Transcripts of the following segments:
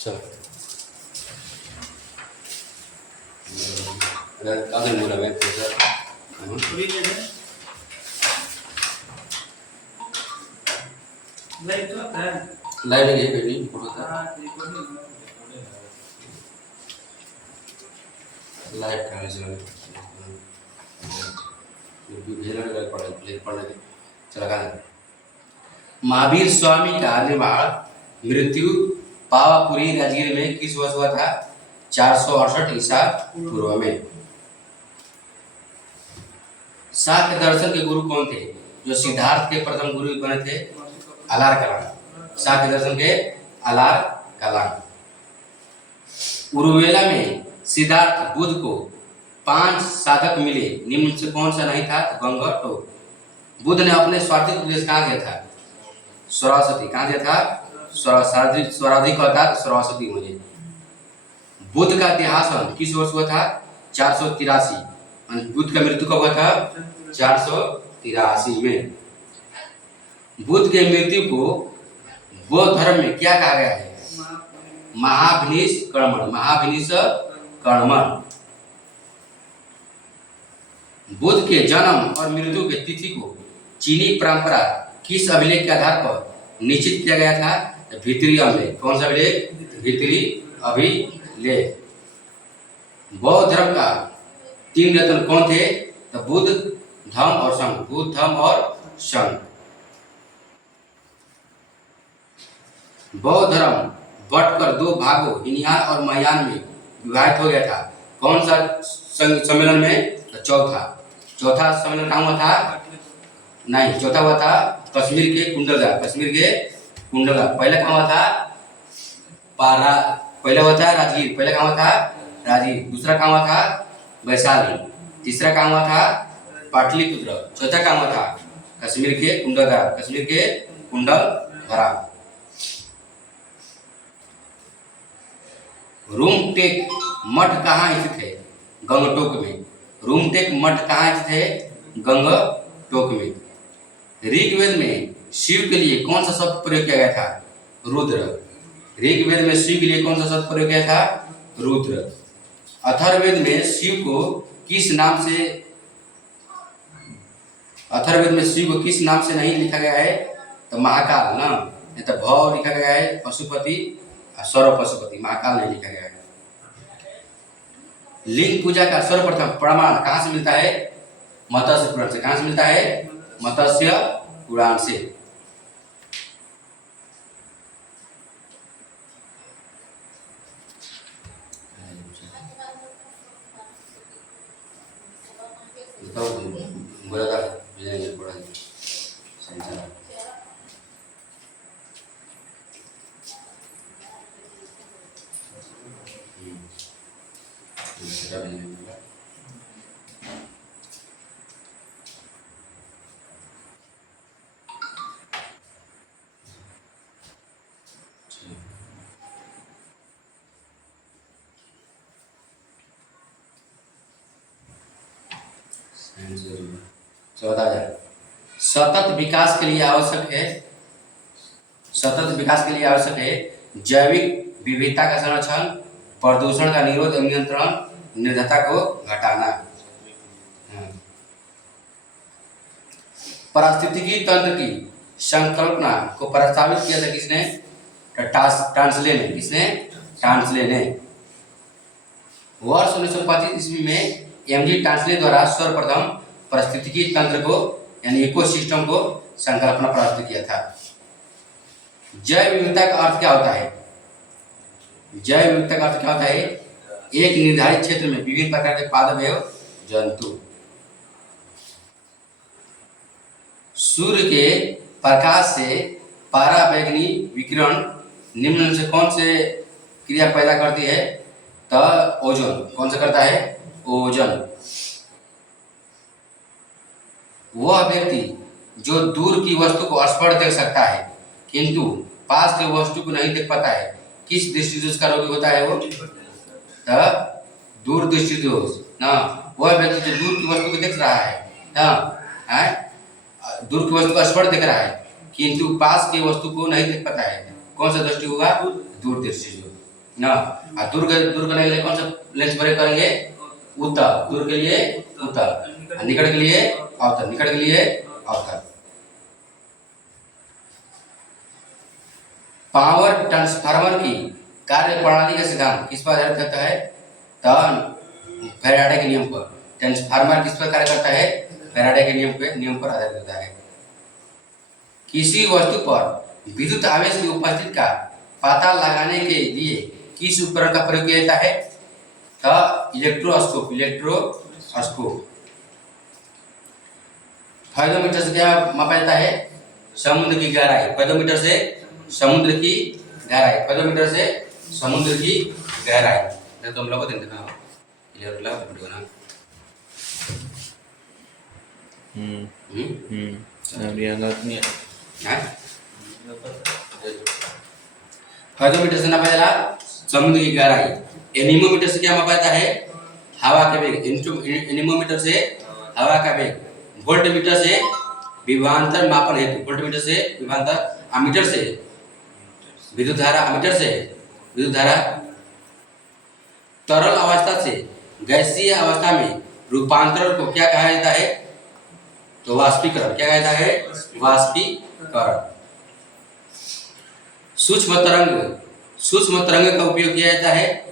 चलो अगर बोला मैं लाइव नहीं है नहीं फोटो था लाइव करने से पढ़ने चला गाना महावीर स्वामी का निर्वाण मृत्यु पावापुरी राजगीर में किस वर्ष हुआ था? 468 ईसा पूर्व में। शाक्य दर्शन के गुरु कौन थे? जो सिद्धार्थ के प्रथम गुरु बने थे? अलार कलाम। शाक्य दर्शन के अलार कलाम। उरुवेला में सिद्धार्थ बुद्ध को 5 साधक मिले, निम्न से कौन सा नहीं था? गंगा टोक। बुद्ध ने अपने स्वार्थिक उपदेश कहाँ दिया था? सरस्वती। कहाँ दिया था? स्वराधिक अर्थात सरस्वती मुझे। बुद्ध का देहासन किस वर्ष हुआ था? 483। बुद्ध का मृत्यु कब हुआ था? 483 में। बुद्ध के मृत्यु को बौद्ध धर्म में क्या कहा गया है? महाभिनिष कर्मण। महाभिनिष कर्मण। बुद्ध के जन्म और मृत्यु के तिथि को चीनी परंपरा किस अभिलेख के आधार पर निश्चित किया गया था? भित्री अभिलेख। कौन सा अभिलेख? भित्री अभिलेख। बौद्ध धर्म का 3 रत्न कौन थे? तो बुद्ध, धम्म और संघ। बुद्ध, धम्म और संघ। बौद्ध धर्म बटकर 2 भागों हीनयान और महायान में विभाजित हो गया था। कौन सा सम्मेलन में? तो चौथा सम्मेलन कहाँ हुआ था? नहीं, चौथा हुआ था कश्मीर के कुंडलगा। कश्मीर के कुंडलगा। पहला कहाँ हुआ था? पहला हुआ था राजगीर। पहला कहाँ हुआ था? राजगीर। दूसरा कहाँ हुआ था? वैशाली। तीसरा कहाँ हुआ था? पाटलिपुत्र। चौथा कहाँ हुआ था? कश्मीर के कुंडलगा। कश्मीर के कुंडलधरा। रूमटेक मठ कहाँ स्थित है? गंगटोक में। रूमटेक मठ कहाँ स्थित है? गंगटोक में। ऋग्वेद में शिव के लिए कौन सा शब्द प्रयोग किया गया था? रुद्र। ऋग्वेद में शिव के लिए कौन सा शब्द प्रयोग किया था? रुद्र। अथर्ववेद में शिव को किस नाम से नहीं लिखा गया है? तो महाकाल ना, नहीं तो भव लिखा गया है, पशुपति और सर्व पशुपति। महाकाल नहीं लिखा गया है। लिंग पूजा का सर्वप्रथम प्रमाण कहाँ से मिलता है? मत्स्य पुराण से। कहाँ से मिलता है? मत्स्य पुराण से। सतत विकास के लिए आवश्यक है जैविक विविधता का संरक्षण, प्रदूषण का निरोध एवं नियंत्रण, निर्धनता को घटाना। पारिस्थितिकी तंत्र की संकल्पना को प्रस्तावित किया था किसने? टांसले ने। किसने? टांसले ने। वर्ष 1925 ईस्वी में एमजी टांसले द्वारा सर्वप्रथम पारिस्थितिकी तंत्र को यानी इकोसिस्टम को संकल्पना प्रस्तुत किया था। जैव विविधता का अर्थ क्या होता है? जैव विविधता का अर्थ क्या होता है? एक निर्धारित क्षेत्र में विभिन्न प्रकार के पादप एवं जंतु। सूर्य के प्रकाश से पराबैंगनी विकिरण निम्न से कौन से क्रिया पैदा करती है? तो ओजोन। कौन सा करता है? ओजोन। वह व्यक्ति जो दूर की वस्तु को स्पष्ट देख सकता है किंतु पास की वस्तु को नहीं देख पाता है, किस दृष्टि दोष का रोगी होता है? वो दूर दृष्टि दोष ना। वह व्यक्ति जो दूर की वस्तु को देख रहा है ना, दूर की वस्तु को स्पष्ट देख रहा है किंतु पास की वस्तु को नहीं देख पाता है, कौन सा दृष्टि होगा? दूर दृष्टि। ना। और दूर करने के लिए कौन सा लेंस प्रयोग करेंगे? उत्तर। दूर के लिए उत्तर, निकट के लिए अवतर, निकट के लिए अवतर। पावर ट्रांसफार्मर की कार्य प्रणाली का सिद्धांत किस पर आधारित करता है? तो फैराडे के नियम पर। ट्रांसफार्मर किस पर कार्य करता है? फैराडे के नियम पर आधारित होता है। किसी वस्तु पर विद्युत आवेश की उपस्थिति का पता लगाने के लिए किस उपकरण का प्रयोग किया जाता है? तो इलेक्ट्रोस्कोप। फाइडोमीटर से क्या मापा जाता है? समुद्र की गहराई। फाइडोमीटर से समुद्र की गहराई। फाइडोमीटर से समुद्र की गहराई। तो हम लोग को देखना क्लियर लगा वीडियो ना। फाइडोमीटर से नापा जाता समुद्र की गहराई। एनीमोमीटर से क्या मापा जाता है? हवा का वेग। एनीमोमीटर से हवा का वेग। वोल्टमीटर से विभवांतर मापन हेतु। वोल्टमीटर से विभवांतर। अमीटर से विद्युत धारा। अमीटर से विद्युत धारा। तरल अवस्था से गैसीय अवस्था में रूपांतरण को क्या कहा जाता है? तो वाष्पीकरण। क्या कहा जाता है? वाष्पीकरण। सूक्ष्म तरंग का उपयोग किया जाता है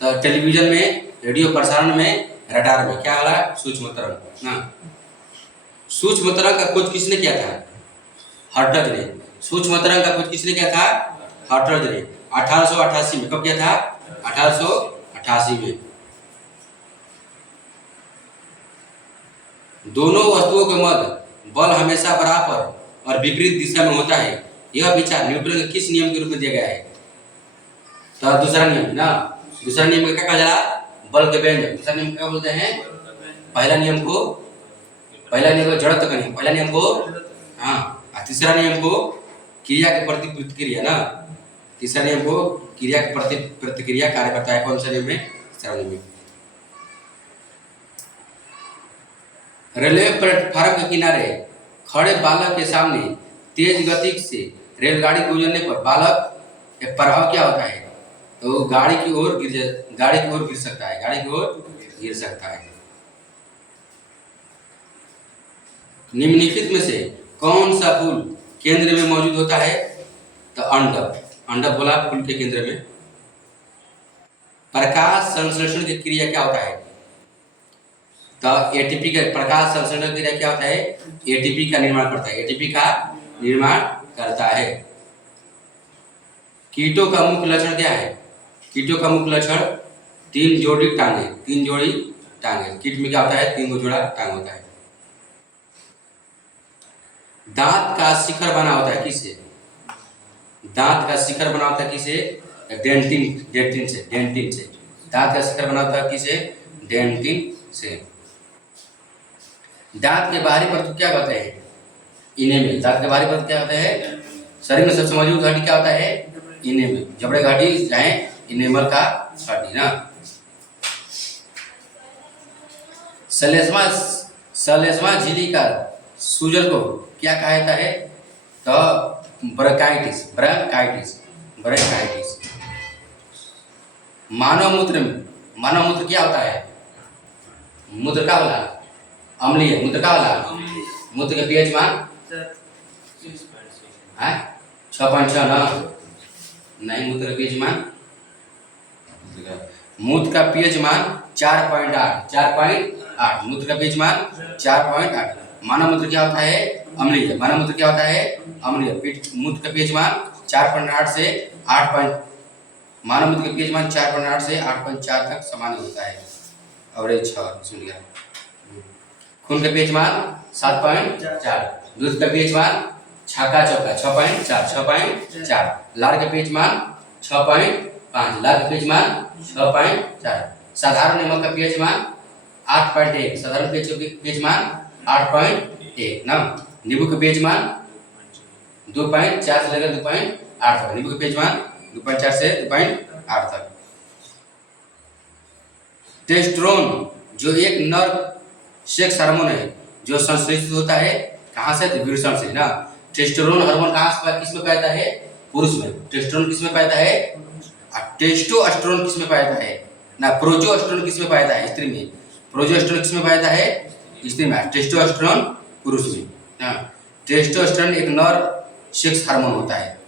तो टेलीविजन में, रेडियो प्रसारण में, रडार में। क्या वाला? सूक्ष्म तरंग ना। सूक्ष्म तरंग का खोज किसने किया था? हर्ट्ज ने। सूक्ष्म तरंग का खोज किसने किया था? हर्ट्ज ने 1888 में। कब किया था? 1888 में। दोनों वस्तुओं के मध्य बल हमेशा बराबर और विपरीत दिशा में होता है। यह विचार न्यूटन के किस नियम के रूप में दिया गया है? तो दूसरा नियम ना। दूसरा नियम क्या कहा जा रहा? बल के व्यंजक। दूसरा नियम क्या बोलते हैं? पहला नियम को जड़त्व का नियम। पहला नियम को हाँ। तीसरा नियम को क्रिया के प्रति प्रतिक्रिया ना। तीसरा नियम को क्रिया के प्रति प्रतिक्रिया कार्य करता है। कौन सा नियम में? तीसरा नियम में। रेलवे प्लेटफार्म के किनारे खड़े बालक के सामने तेज गति से रेलगाड़ी गुजरने पर बालक का प्रभाव क्या होता है? तो गाड़ी की ओर गिर सकता है। गाड़ी की ओर गिर सकता है। निम्नलिखित में से कौन सा फूल केंद्र में मौजूद होता है? तो अंडा बोला फूल के केंद्र में। प्रकाश संश्लेषण की क्रिया क्या होता है? तो एटीपी का प्रकाश संश्लेषण की क्रिया क्या होता है? एटीपी का निर्माण करता है। एटीपी का निर्माण करता है। कीटों का मुख्य लक्षण क्या है? कीटों का मुख्य लक्षण 3 जोड़ी टांगे। 3 जोड़ी टांगे। कीट में क्या होता है? 3 जोड़ा टांग होता है। दांत का शिखर बना होता है किससे? दांत का शिखर बना होता है किससे? डेंटिन से। दांत का शिखर बना होता है किससे? डेंटिन से। दांत के बाहरी परत क्या कहते हैं? इनेमल। दांत के बाहरी परत क्या होता है? शरीर में सबसे मजबूत हड्डी क्या होता है? इनेमल। जबड़े का हड्डी चाहे इनेमल का हड्डी ना। सलेस्मा झिल्ली का सूजन को क्या कहा जाता है? तो ब्रंकाइटिस। मानव मूत्र क्या होता है? मूत्र का वाला अम्लीय। मूत्र का वाला मूत्र का पीएच मान 6.6 ना। नहीं, मूत्र का पीएच मान 4.8। मूत्र का पीएच मान 4.8। मानव मूत्र क्या होता है? अम्लीय। मूत्र का पीएच मान 4.8 से 8. मानव मूत्र का पीएच मान 4.8 से 8.4 तक सामान्य होता है। एवरेज 6 सुन लिया। खून का पीएच मान 7.4। दूध का पीएच मान 6.4। लार का पीएच मान 6.5। लार का पीएच मान 6.4। साधारण नमक का पीएच मान 8.1। साधारण पीएच मान 8.1 ना। नींबू का पीएच मान 2.4 से लेकर 2.8 तक। नींबू का पीएच मान 2.4 से 2.8 तक। टेस्टोस्टेरोन जो एक नर सेक्स हार्मोन है जो संश्लेषित होता है कहाँ से? तो वृषण से ना। टेस्टोस्टेरोन हार्मोन किस में पाया जाता है? पुरुष में। टेस्टोस्टेरोन किस में पाया जाता है? टेस्टोस्टेरोन किस में पाया जाता है ना, प्रोजेस्टेरोन किस में पाया जाता है स्त्री में, प्रोजेस्टेरोन किस में पाया जाता है स्त्री में, टेस्टोस्टेरोन पुरुष में। हाँ, टेस्टोस्टेरोन एक नर सेक्स हार्मोन होता है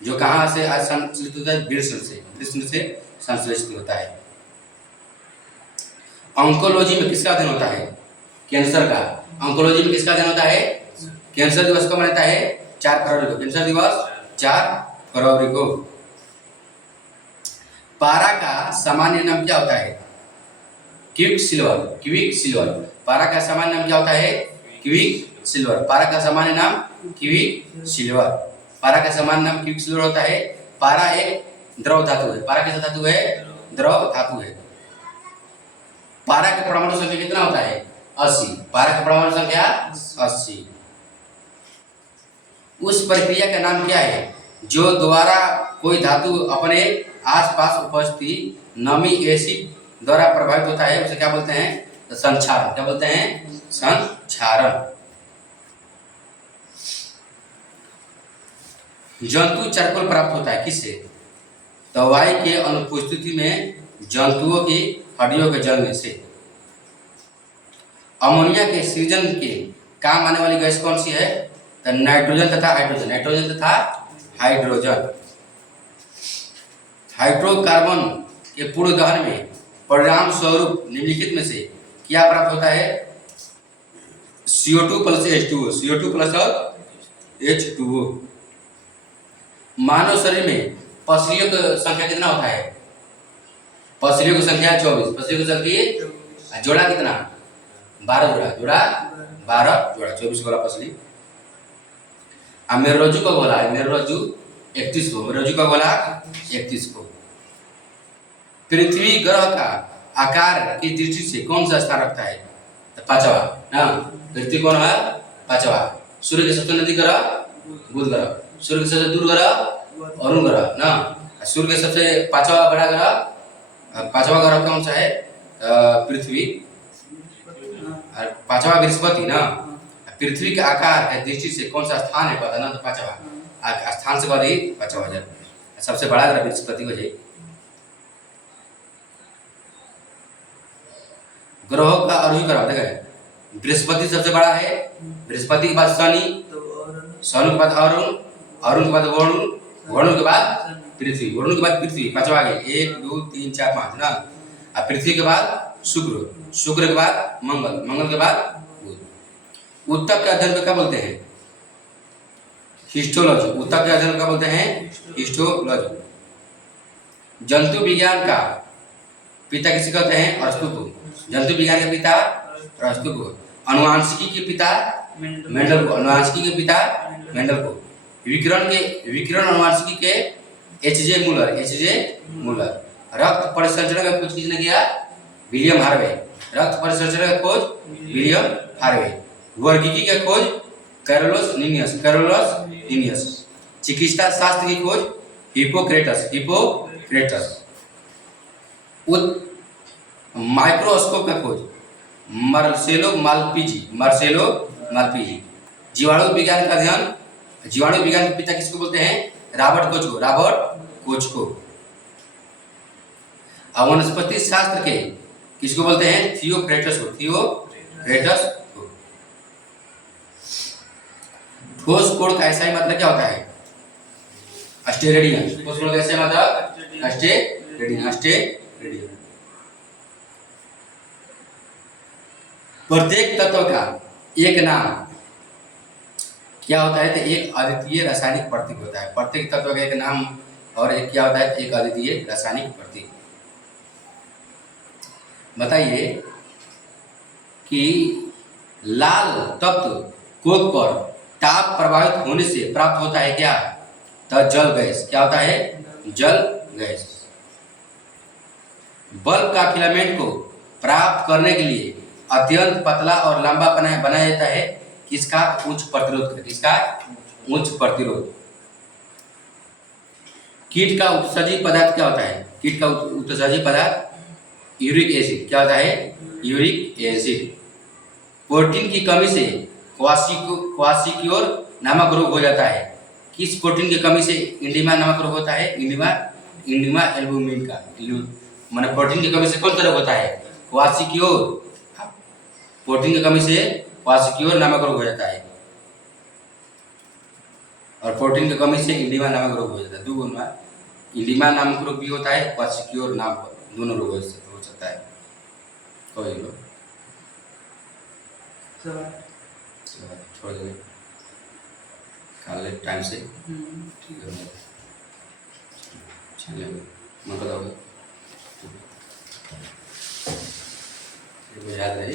जो कहाँ से आज संश्लेषित होता है, वृषण से संश्लेषित होता है। ऑन्कोलॉजी में किसका अध्ययन होता है, कैंसर का। ऑन्कोलॉजी में किसका अध्ययन होता है, कैंसर दिवस कब मनाता है 4 फरवरी को, कैंसर दिवस 4 फरवरी को। पारा का सामान्य नाम क्या होता है, क्विक सिल्वर। पारा का सामान्य नाम क्या होता है, क्विक सिल्वर। पारा का सामान्य नाम क्विक सिल्वर। पारा का सामान्य नाम क्विक सिल्वर होता है। पारा एक द्रव धातु है। पारा कैसा धातु है, द्रव धातु है। पारा का परमाणु संख्या कितना होता है 80। पारा का परमाणु संख्या 80। उस प्रक्रिया का नाम क्या है जो द्वारा कोई धातु अपने आसपास उपस्थित नमी एसिड द्वारा प्रभावित होता है, उसे क्या बोलते हैं, संक्षारण। क्या बोलते हैं, संक्षारण। जंतु चारकोल प्राप्त होता है किससे, दवाई के अनुपस्थिति में जंतुओं की हड्डियों के जलने से। अमोनिया के सृजन के काम आने वाली गैस कौन सी है, तो नाइट्रोजन तथा हाइड्रोजन। नाइट्रोजन तथा हाइड्रोजन। हाइड्रोकार्बन के पूर्ण दहन में परिणाम स्वरूप निम्नलिखित में से क्या प्राप्त होता है, CO2 plus H2O। CO2 plus H2O। मानव शरीर में पसलियों की संख्या कितना होता है, पसलियों की संख्या 24। पसलियों की संख्या जोड़ा कितना, 12 जोड़ा। जोड़ा 12 जोड़ा, 24 गोला पसली। मेरुरज्जु का गोला है, मेरुरज्जु 31 को, मेरुरज्जु का गोला 31 को। पृथ्वी ग्रह का आकार की दृष्टि से कौन सा स्थान रखता है, तो 5वां ना। पृथ्वी कौन है, 5वां। सूर्य के सबसे नजदीक ग्रह बुध ग्रह, सूर्य के सबसे दूर ग्रह अरुण ग्रह ना। सूर्य के सबसे 5वां बड़ा ग्रह, 5वां ग्रह कौन सा है, पृथ्वी। 5वां बृहस्पति ना। पृथ्वी के आकार के दृष्टि से कौन सा स्थान है पता ना, तो 5वां स्थान से बाद ही 5वां जब सबसे बड़ा ग्रह बृहस्पति हो जाए। ग्रहों का आरोही क्रम देखें, बृहस्पति सबसे बड़ा है, बृहस्पति के बाद शनि, शनि के बाद अरुण, अरुण के बाद वरुण, वरुण के बाद पृथ्वी, वरुण के बाद पृथ्वी 5वां गए, 1 2 3 4 5 ना। अब पृथ्वी के बाद शुक्र, शुक्र के बाद मंगल, मंगल के बाद बुध। उत्तक के अध्ययन में क्या बोलते हैं, हिस्टोलॉजी। उत्तक के अध्ययन में क्या बोलते हैं, हिस्टोलॉजी। जंतु विज्ञान का पिता किसे कहते हैं, अरस्तु को। जंतु विज्ञान के पिता अरस्तु को। अनुवांशिकी के पिता मेंडल को। अनुवांशिकी के पिता मेंडल को। विकिरण अनुवांशिकी के H.J. मूलर। रक्त परिसंचरण का खोज किसने किया, विलियम हार्वे। रक्त परिसंचरण का खोज विलियम हार्वे। वर्गीकी का खोज कैरोलस लीनियस। चिकित्सा शास्त्र की खोज हिप्पोक्रेटस। माइक्रोस्कोप का खोज मार्सेलो मालपीजी। जीवाणु विज्ञान का अध्ययन, जीवाणु विज्ञान के पिता किसको बोलते हैं, रॉबर्ट कोच को। वनस्पति शास्त्र के किसको बोलते हैं, थियोक्रेटस को। ठोस कोण का ऐसा ही मतलब क्या होता है, अस्टेरेडियन। ठोस कोण का ऐसा मतलब अस्टेरेडियन। प्रत्येक तत्व का एक नाम क्या होता है, तो एक अद्वितीय रासायनिक प्रतीक होता है। प्रत्येक तत्व का एक नाम और एक क्या होता है, एक अद्वितीय रासायनिक प्रतीक। बताइए कि लाल तत्व कोक पर ताप प्रभावित होने से प्राप्त होता है क्या, तो जल गैस। क्या होता है, जल गैस। बल्ब का फिलामेंट को प्राप्त करने के लिए अत्यंत पतला और लंबा बनाया जाता है किसका, उच्च प्रतिरोध। किसका, उच्च प्रतिरोध। कीट का उत्सर्जी पदार्थ क्या होता है, कीट का उत्सर्जी पदार्थ यूरिक एसिड। क्या होता है, यूरिक एसिड। प्रोटीन की कमी से क्वासिक्योर नामक रोग हो जाता है। किस प्रोटीन की कमी से इंडिमा नामक रोग होता है, इंडिमा एल्बुमिन का माने प्रोटीन की कमी से कौन तरह होता है? क्वासिक्योर। प्रोटीन की कमी से क्वासिक्योर नामक रोग हो जाता है और प्रोटीन की कमी से इंडिमा नामक रोग हो जाता है। दो गुण में इंडिमा नामक रोग भी होता है, क्वासिक्योर नाम दोनों रोग हो सकता है। कोई लोग छोड़ देंगे खा ले टाइम से। ठीक है, चलिए मैं बताऊँगा याद रहे।